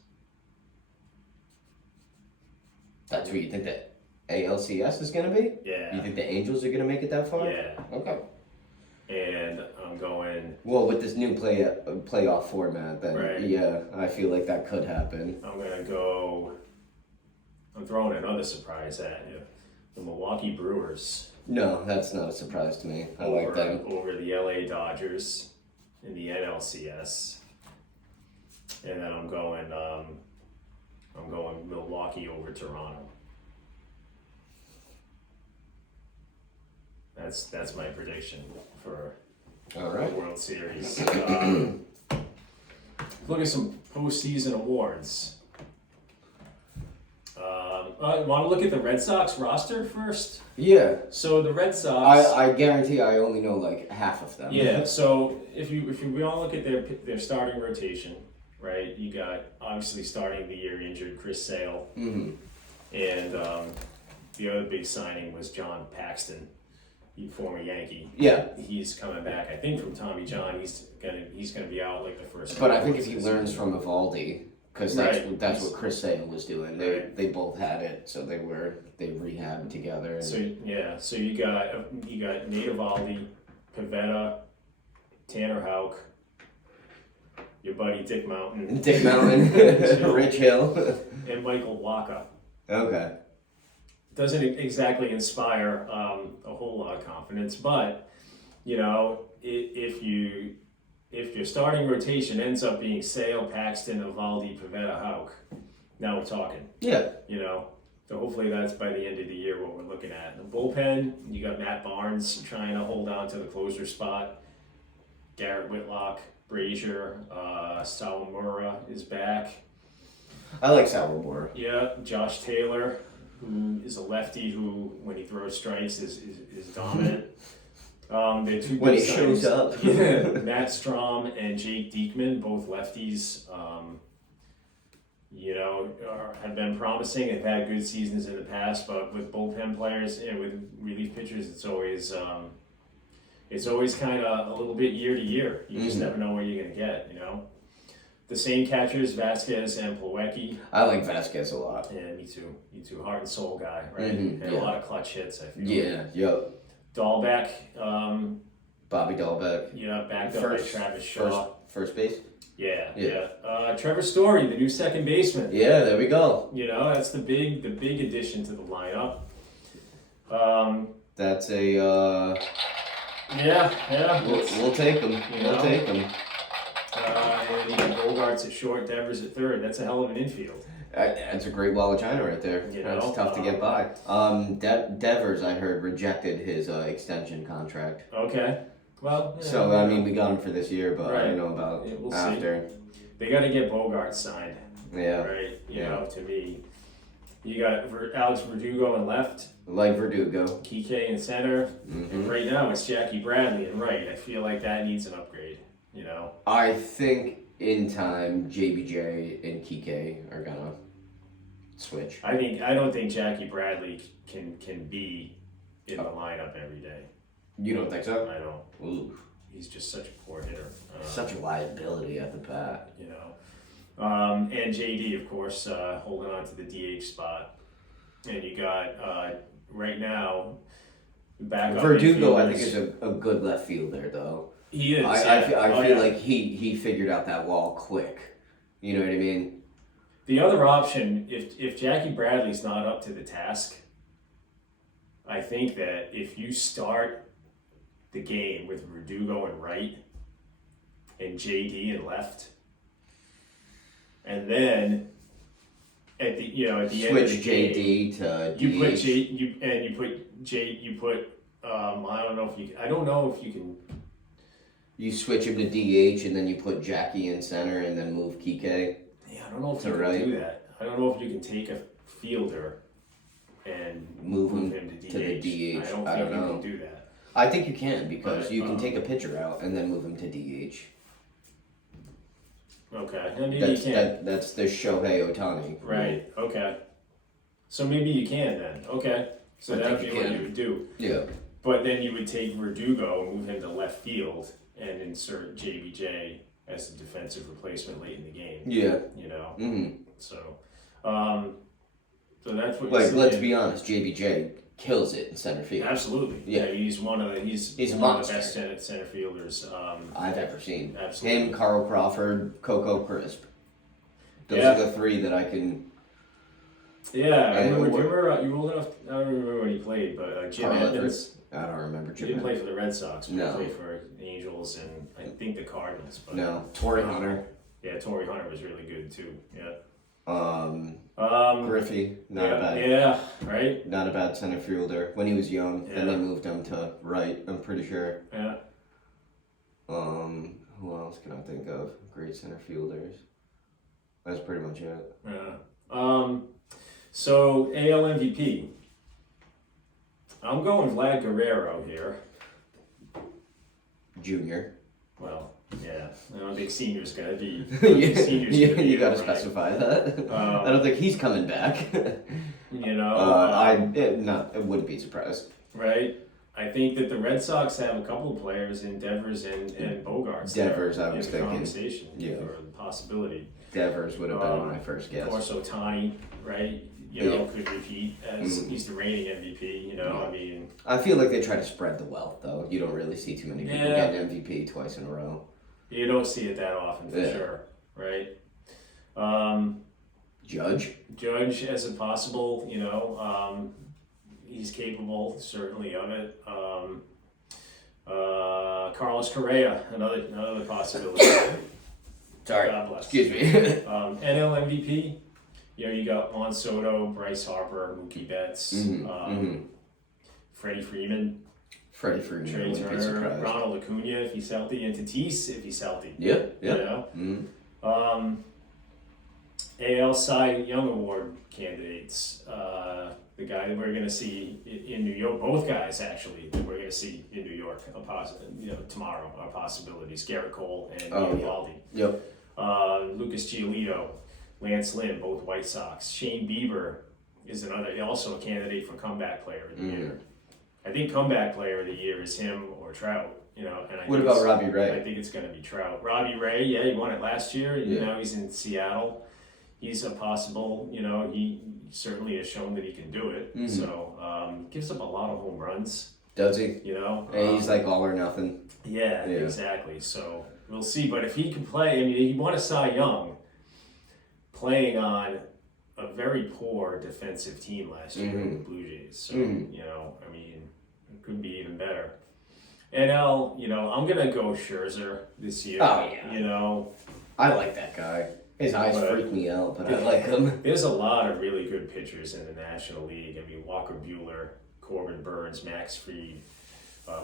That's what you think that ALCS is going to be? Yeah. You think the Angels are going to make it that far? Yeah. Okay. And I'm going. Well, with this new playoff format, then Right. yeah, I feel like that could happen. I'm gonna go. I'm throwing another surprise at you. The Milwaukee Brewers No, that's not a surprise to me. I like them. over the LA Dodgers in the NLCS. And then I'm going Milwaukee over Toronto. That's my prediction for All the right. World Series. Look at some postseason awards. Want to look at the Red Sox roster first? Yeah. So the Red Sox. I guarantee I only know like half of them. Yeah. So if you want to look at their starting rotation, right? You got obviously starting the year injured Chris Sale, Mm-hmm. and the other big signing was John Paxton, former Yankee. Yeah. He's coming back, I think, from Tommy John. He's gonna be out like the first. But I couple think months if he this learns season. from Evaldi, because Right. that's what Chris Sale was doing. They both had it, so they rehabbed together. And So you got Nate Evaldi, Pivetta, Tanner Houck, your buddy Dick Mountain, Dick Mountain, Rich Hill. and Michael Wacha. Okay. Doesn't exactly inspire a whole lot of confidence, but you know, if your starting rotation ends up being Sale, Paxton, Evaldi, Pivetta, Houck, now we're talking. Yeah. You know, so hopefully that's by the end of the year what we're looking at. The bullpen, you got Matt Barnes trying to hold on to the closer spot. Garrett Whitlock, Brazier, Sawamura is back. I like Sawamura. Yeah, Josh Taylor, who is a lefty who, when he throws strikes, is dominant. They're two When big he shows signings. up. Yeah, Matt Strom and Jake Diekman, both lefties. Have been promising. Have had good seasons in the past, but with bullpen players and with relief pitchers, it's always kind of a little bit year to year. You just never know what you're gonna get. The same catchers, Vasquez and Plawecki. I like Vasquez a lot. Yeah, me too. Me too. Heart and soul guy, right? Mhm, And yeah. a lot of clutch hits. I feel. Yeah, yep. Dahlbeck. Bobby Dahlbeck. Yeah, backed up by Travis Shaw. First base. Yeah. Yeah. Trevor Story, the new second baseman. Yeah, there we go. That's the big addition to the lineup. That's a. Yeah. We'll take him. We'll take him. And you got Bogarts at short, Devers at third. That's a hell of an infield. That's a great wall of China right there. That's tough to get by. Devers, I heard, rejected his extension contract. Okay. Well. Yeah, So I mean, we got him for this year, but I don't know about we'll after. See. They got to get Bogarts signed. Yeah. Right. To me, you got Alex Verdugo in left. Like Verdugo. Kike in center. Mm-hmm. And right now it's Jackie Bradley in right. I feel like that needs an upgrade. I think in time, JBJ and Kike are gonna switch. I don't think Jackie Bradley can be in the lineup every day. You don't think so? I don't. Ooh. He's just such a poor hitter. Such a liability at the bat. And JD, of course, holding on to the DH spot. And you got right now backup Verdugo, I infielders. think, is a good left fielder, though. He is. I feel yeah. like he figured out that wall quick. You know what I mean? The other option, if Jackie Bradley's not up to the task, I think that if you start the game with Verdugo in right and JD in left, and then at the end of the Switch game, JD to you put DH. I don't know if you can. You switch him to DH and then you put Jackie in center and then move Kike. Yeah, I don't know if you Right. can do that. I don't know if you can take a fielder and Move him him to to the DH. I don't I think don't you know. can do that. I think you can because But, you can take a pitcher out and then move him to DH. Okay, maybe you can. That's the Shohei Ohtani. Right. Okay. So maybe you can then. Okay. So I that'd think be you what can. you would do. Yeah. But then you would take Verdugo and move him to left field and insert JBJ as a defensive replacement late in the game. Yeah. Mm-hmm. So that's what. Like, let's be honest, JBJ kills it in center field. Absolutely. Yeah. He's one of the he's a one of monster. the best center fielders. I've ever seen. Absolutely. Him, Carl Crawford, Coco Crisp. Those Yeah. are the three that I can. Yeah, I And remember. what- You were you old enough? I don't remember when he played, but Jim Carl Edmonds. I don't remember He Jim. didn't play for the Red Sox, but No. he played for the Angels and I think the Cardinals. But No, Torrey Hunter. Yeah, Torrey Hunter was really good too. Yeah. Griffey, not a bad. Yeah, right. Not a bad center fielder when he was young. Then Yeah. they moved him to right. I'm pretty sure. Yeah. Who else can I think of? Great center fielders. That's pretty much it. Yeah. So AL MVP. I'm going Vlad Guerrero here. Junior. Well, yeah. I don't think senior's gonna be. You gotta specify that. I don't think he's coming back. I wouldn't be surprised. Right. I think that the Red Sox have a couple of players in Devers and Bogarts. Devers, there I was in the thinking. Conversation or the possibility. Devers would have been my first Of guess. course, Ohtani, right? Could repeat as he's the reigning MVP. I mean, I feel like they try to spread the wealth, though. You don't really see too many people Yeah. getting MVP twice in a row. you don't see it that often for Yeah. sure, right? Judge. Judge as a possible, he's capable certainly of it. Carlos Correa, another possibility. Sorry. God bless. Excuse me. NL MVP, you got Juan Soto, Bryce Harper, Mookie Betts, Freddie Freeman, Freddie Freeman. Trey wouldn't be Turner, surprised. Ronald Acuna if he's healthy, and Tatis if he's healthy. Yeah. AL AL Cy Young Award candidates. The guy that we're going to see in New York. Both guys actually that we're going to see in New York. Tomorrow are possibilities. Garrett Cole and Ian Eovaldi. Yep. Lucas Giolito, Lance Lynn, both White Sox. Shane Bieber is also a candidate for comeback player of the year. I think comeback player of the year is him or Trout. And what about Robbie Ray? I think it's going to be Trout. Robbie Ray, yeah, he won it last year. Now he's in Seattle. He's a possible. He certainly has shown that he can do it. So gives up a lot of home runs. Does he? And he's like all or nothing. Yeah, exactly. So we'll see. But if he can play, he won a Cy Young playing on a very poor defensive team last year with the Blue Jays. So, it could be even better. NL, I'm going to go Scherzer this year. Oh, yeah. I like that guy. His eyes freak me out, but I like him. There's a lot of really good pitchers in the National League. Walker Buehler, Corbin Burns, Max Fried,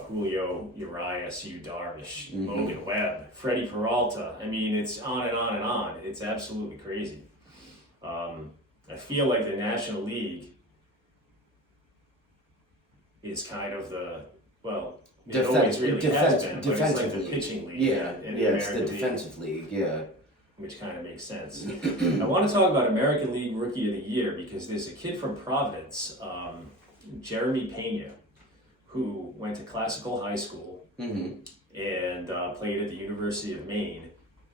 Julio Urias, Yu Darvish, Logan Webb, Freddie Peralta. It's on and on and on. It's absolutely crazy. I feel like the National League is kind of it always really has been, but it's like the pitching league. It's the defensive league, which kind of makes sense. I want to talk about American League Rookie of the Year because there's a kid from Providence, Jeremy Pena, who went to Classical High School and played at the University of Maine,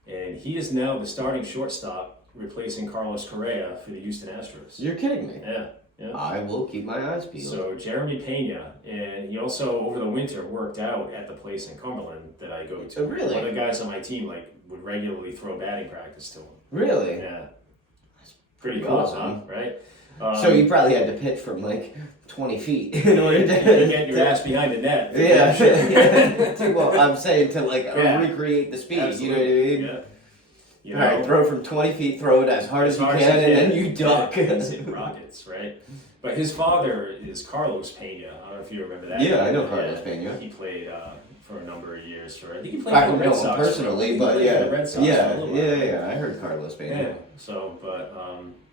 and he is now the starting shortstop replacing Carlos Correa for the Houston Astros. You're kidding me. Yeah. I will keep my eyes peeled. So Jeremy Pena, and he also over the winter worked out at the place in Cumberland that I go to. Oh, really? One of the guys on my team would regularly throw batting practice to him. Really? Yeah. Pretty cool, awesome. Right? So you probably had to pitch from 20 feet in order to get your ass behind the net. Yeah. Well, I'm saying to recreate the speed. Absolutely. You know what I mean? Yeah. All right, throw from 20 feet, throw it as hard as you can, and then you duck. It's in rockets, right? But his father is Carlos Pena. I don't know if you remember that. Yeah, I know Carlos Pena. He played for a number of years I think he played I for don't the Red know him Sox. personally, but The Red Sox yeah. I heard Carlos Pena. Yeah. So, but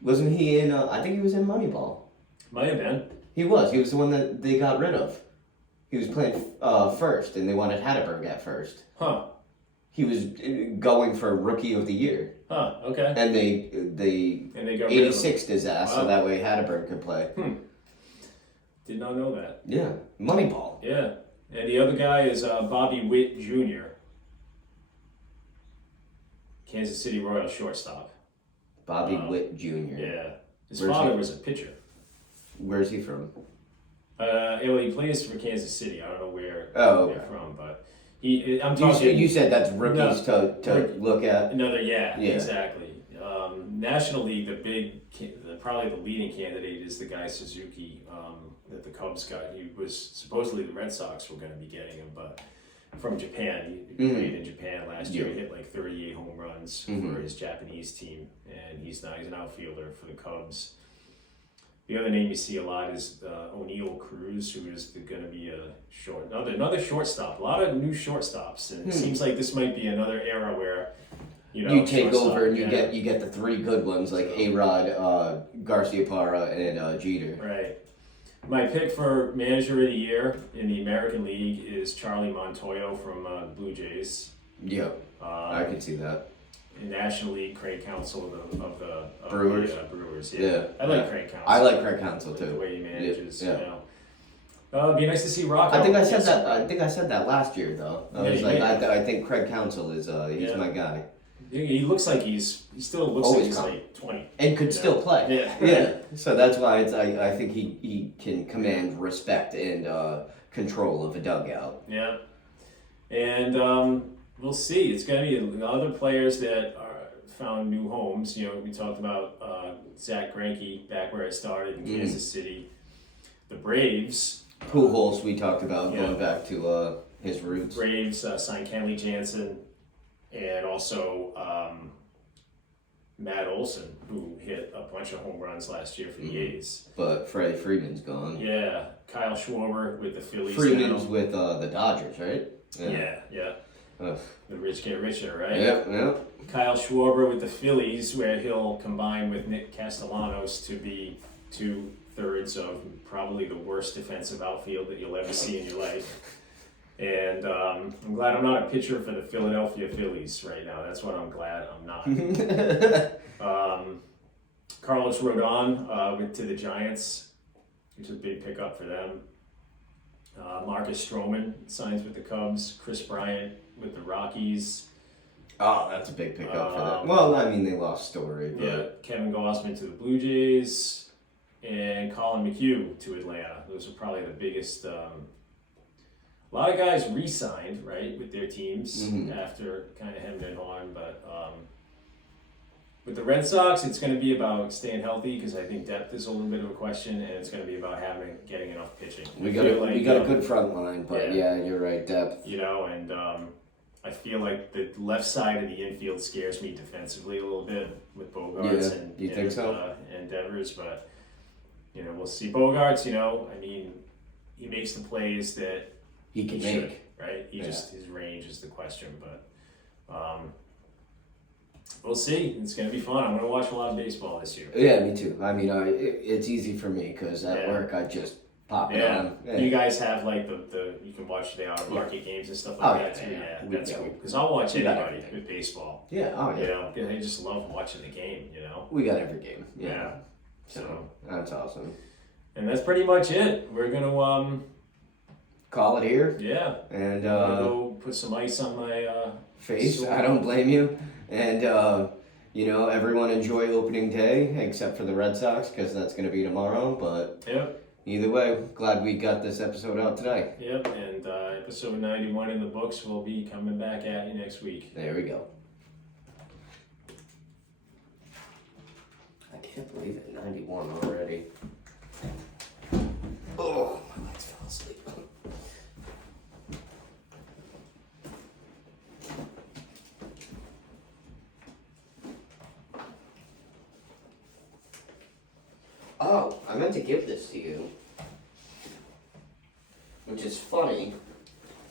wasn't he in? I think he was in Moneyball. Might have been. He was. He was the one that they got rid of. He was playing first, and they wanted Hatterberg at first. Huh. He was going for Rookie of the Year. Huh. Okay. And they got 86'd his ass so that way Hatterberg could play. Did not know that. Yeah. Moneyball. Yeah. And the other guy is Bobby Witt Jr., Kansas City Royals shortstop. Bobby Witt Jr. Yeah. His father was a pitcher. Where's he from? He plays for Kansas City. I don't know where they're from, but I'm talking. You said that's rookies to look at. Exactly. National League, probably the leading candidate is the guy Suzuki that the Cubs got. He was supposedly the Red Sox were going to be getting him, but from Japan. He played in Japan last year. He hit 38 home runs for his Japanese team, and he's an outfielder for the Cubs. The other name you see a lot is O'Neal Cruz, who is going to be another shortstop. A lot of new shortstops, and it seems like this might be another era where you take over and you get the three good ones like A-Rod, Garciaparra, and Jeter. Right. My pick for Manager of the Year in the American League is Charlie Montoyo from the Blue Jays. Yeah, I can see that. In National League, Craig Counsell of the Brewers. Brewers. Yeah. I like Craig Counsell. I like Craig Counsell too. The way he manages. Yeah. It'd be nice to see Rocco. I think I said that last year though. I think Craig Counsell is he's my guy. He looks like he still looks like he's 20 and could still play. Yeah. Yeah. So that's why I think he can command respect and control of a dugout. Yeah. And we'll see. It's going to be other players that found new homes. We talked about Zach Greinke back where it started in Kansas City. The Braves. Pujols we talked about going back to his roots. Braves signed Kenley Jansen. And also Matt Olson, who hit a bunch of home runs last year for the A's. But Freddie Freeman's gone. Yeah. Kyle Schwarber with the Phillies. Freeman's with the Dodgers, right? Yeah. Ugh. The rich get richer, right? Yep. Kyle Schwarber with the Phillies, where he'll combine with Nick Castellanos to be 2/3 of probably the worst defensive outfield that you'll ever see in your life. And I'm glad I'm not a pitcher for the Philadelphia Phillies right now. That's what I'm glad I'm not. Carlos Rodon went to the Giants, which is a big pickup for them. Marcus Stroman signs with the Cubs. Chris Bryant with the Rockies. Oh, that's a big pickup for them. Well, I mean, they lost Story. But... Yeah, Kevin Gausman to the Blue Jays. And Colin McHugh to Atlanta. Those are probably the biggest. A lot of guys re-signed, right, with their teams after kind of hemmed and hawing. But with the Red Sox, it's going to be about staying healthy because I think depth is a little bit of a question, and it's going to be about getting enough pitching. We got a good front line, but yeah, you're right, depth. You know, and I feel like the left side of the infield scares me defensively a little bit with Bogarts and you think so? And Devers, but you know, we'll see. Bogarts, you know, I mean, he makes the plays that he can should, make. right? Just his range is the question, but we'll see. It's going to be fun. I'm going to watch a lot of baseball this year. Yeah, me too. I mean, it's easy for me because at work I just pop it on. Yeah. You guys have like the you can watch the out of market games and stuff like that too. Yeah, that's cool. Because I'll watch anybody with baseball. Yeah, You know, I just love watching the game. You know. We got every game. Yeah. So that's awesome. And that's pretty much it. We're gonna call it here. Yeah. And I'm gonna go put some ice on my face. sore. I don't blame you. And you know, everyone enjoy opening day except for the Red Sox because that's gonna be tomorrow. But either way, glad we got this episode out today. Yep. And episode 91 in the books will be coming back at you next week. There we go. I can't believe it, 91 already. Oh, my legs fell asleep. Oh, I meant to give this to you. Which is funny,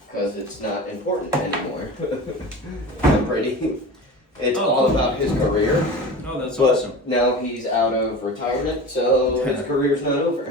because it's not important anymore. I'm pretty. It's all about his career. Oh, that's But now he's out of retirement, so his career's not over.